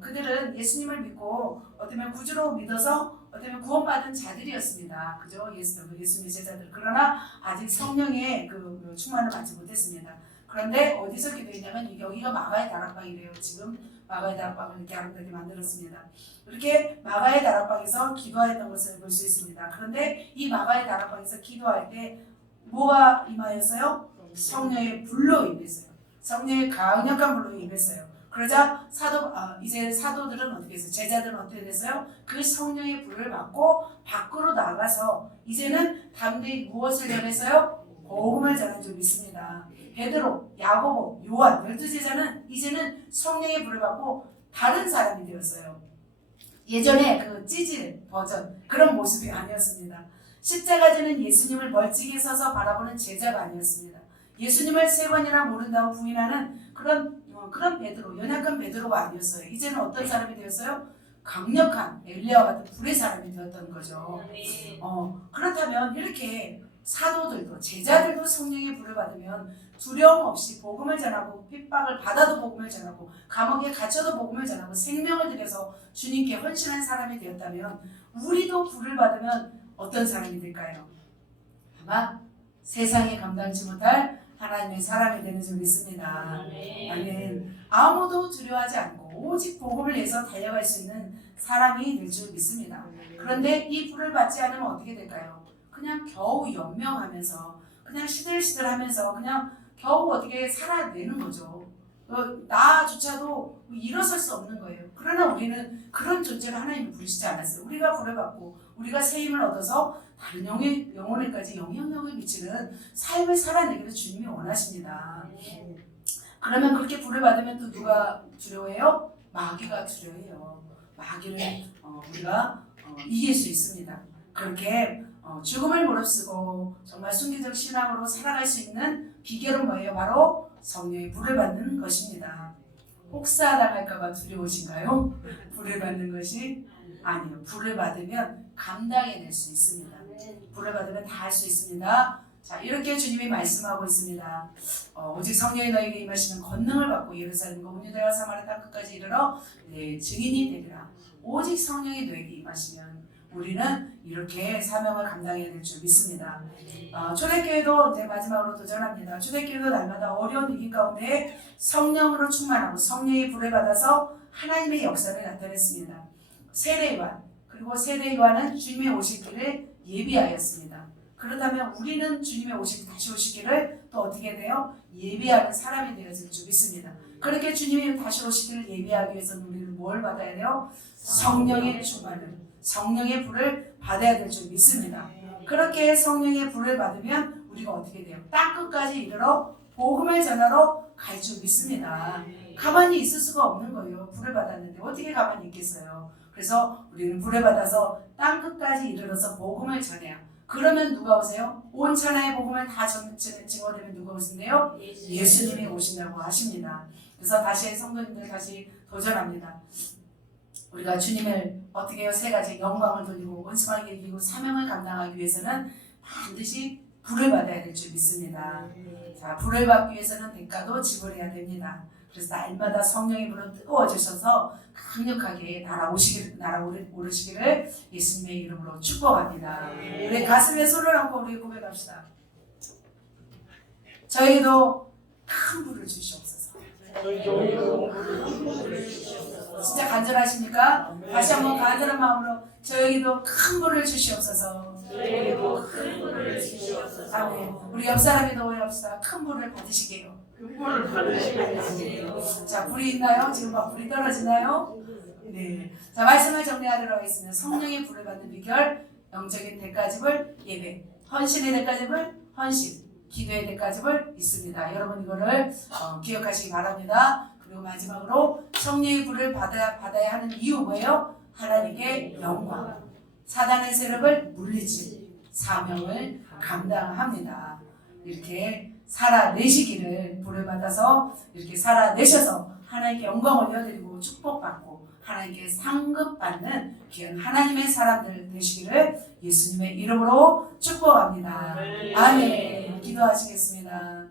그들은 예수님을 믿고 어쩌면 구주로 믿어서 어쩌면 구원받은 자들이었습니다. 그죠? 예수님의 제자들. 그러나 아직 성령의 그 충만을 받지 못했습니다. 그런데 어디서 기도했냐면 여기가 마가의 다락방이래요. 지금 마가의 다락방을 이렇게 아름답게 만들었습니다. 이렇게 마가의 다락방에서 기도했던 것을 볼 수 있습니다. 그런데 이 마가의 다락방에서 기도할 때 뭐가 임하였어요? 성령의 불로 임했어요. 성령의 강력한 불로 임했어요. 그러자 이제 사도들은 어떻게 했어요? 제자들은 어떻게 됐어요? 그 성령의 불을 받고 밖으로 나가서 이제는 담대히 무엇을 전했어요? 복음을 전한 줄 믿습니다. 베드로, 야고보, 요한 12제자는 이제는 성령의 불을 받고 다른 사람이 되었어요. 예전에 그 찌질 버전 그런 모습이 아니었습니다. 십자가 지는 예수님을 멀찍이 서서 바라보는 제자가 아니었습니다. 예수님을 세 번이나 모른다고 부인하는 그런 베드로, 연약한 베드로가 아니었어요. 이제는 어떤 사람이 되었어요? 강력한 엘리야와 같은 불의 사람이 되었던 거죠. 그렇다면 이렇게 사도들도 제자들도 성령의 불을 받으면 두려움 없이 복음을 전하고 핍박을 받아도 복음을 전하고 감옥에 갇혀도 복음을 전하고 생명을 들여서 주님께 헌신한 사람이 되었다면 우리도 불을 받으면 어떤 사람이 될까요? 아마 세상에 감당치 못할 하나님의 사람이 되는 줄 믿습니다. 아멘. 아무도 두려워하지 않고 오직 복음을 내서 달려갈 수 있는 사람이 될 줄 믿습니다. 그런데 이 불을 받지 않으면 어떻게 될까요? 그냥 겨우 연명하면서 그냥 시들시들하면서 그냥 겨우 어떻게 살아내는 거죠. 나조차도 일어설 수 없는 거예요. 그러나 우리는 그런 존재를 하나님이 부르시지 않았어요. 우리가 불을 받고 우리가 세임을 얻어서 다른 영혼에까지 영향력을 미치는 삶을 살아내기를 주님이 원하십니다. 그러면 그렇게 불을 받으면 또 누가 두려워해요? 마귀가 두려워해요. 마귀를 우리가 이길 수 있습니다. 그렇게 죽음을 무릅쓰고 정말 순기적 신앙으로 살아갈 수 있는 비결은 뭐예요? 바로 성령의 불을 받는 것입니다. 혹사당할까봐 두려우신가요? 불을 받는 것이 아니요. 불을 받으면 감당해낼 수 있습니다. 불을 받으면 다 할 수 있습니다. 자, 이렇게 주님이 말씀하고 있습니다. 오직 성령이 너에게 임하시면 권능을 받고 예루살렘과 온 유대와 사마리아 땅 끝까지 이르러 내 증인이 되리라. 오직 성령이 너에게 임하시면 우리는 이렇게 사명을 감당해야 될 줄 믿습니다. 초대교회도 이제 마지막으로 도전합니다. 초대교회도 날마다 어려운 위기 가운데 성령으로 충만하고 성령의 불을 받아서 하나님의 역사를 나타냈습니다. 세례요한, 그리고 세례요한은 주님의 오실 길을 예비하였습니다. 그렇다면 우리는 주님의 다시 오시기를 또 어떻게 돼요? 예비하는 사람이 되어질 줄 믿습니다. 그렇게 주님이 다시 오시기를 예비하기 위해서는 우리는 뭘 받아야 돼요? 성령의 충만을, 성령의 불을 받아야 될 줄 믿습니다. 그렇게 성령의 불을 받으면 우리가 어떻게 돼요? 땅끝까지 이르러 복음을 전하러 갈 줄 믿습니다. 가만히 있을 수가 없는 거예요. 불을 받았는데 어떻게 가만히 있겠어요? 그래서 우리는 불을 받아서 땅끝까지 이르러서 복음을 전해야. 그러면 누가 오세요? 온 천하의 복음을 다 증거되면 누가 오신대요? 예수님이 오신다고 하십니다. 그래서 다시 성도님들 다시 도전합니다. 우리가 주님을 어떻게 해요? 세 가지 영광을 돌리고 원수망에 이기고 사명을 감당하기 위해서는 반드시 불을 받아야 될 줄 믿습니다. 자, 불을 받기 위해서는 대가도 지불해야 됩니다. 그래서 날마다 성령의 불은 뜨거워지셔서 강력하게 날아오르시기를 예수님의 이름으로 축복합니다. 우리 가슴에 손을 얹고 우리 고백합시다. 저에게도 큰 불을 주시옵소서. 진짜 간절하십니까? 다시 한번 간절한 마음으로 저에게도 큰 불을 주시옵소서. 아멘. 우리 옆 사람에도 오해합시다. 큰 불을 받으시게요. 자, 불이 있나요? 지금 막 불이 떨어지나요? 네. 자, 말씀을 정리하도록 하겠습니다. 성령의 불을 받는 비결, 영적인 대가집을 예배, 헌신의 대가집을 헌신, 기도의 대가집을 있습니다. 여러분 이거를 기억하시기 바랍니다. 그리고 마지막으로 성령의 불을 받아야 하는 이유 뭐예요? 하나님께 영광, 사단의 세력을 물리칠 사명을 감당합니다. 이렇게 살아내시기를 불을 받아서 이렇게 살아내셔서 하나님께 영광을 올려드리고 축복받고 하나님께 상급받는 귀한 하나님의 사람들 되시기를 예수님의 이름으로 축복합니다. 아멘. 기도하시겠습니다.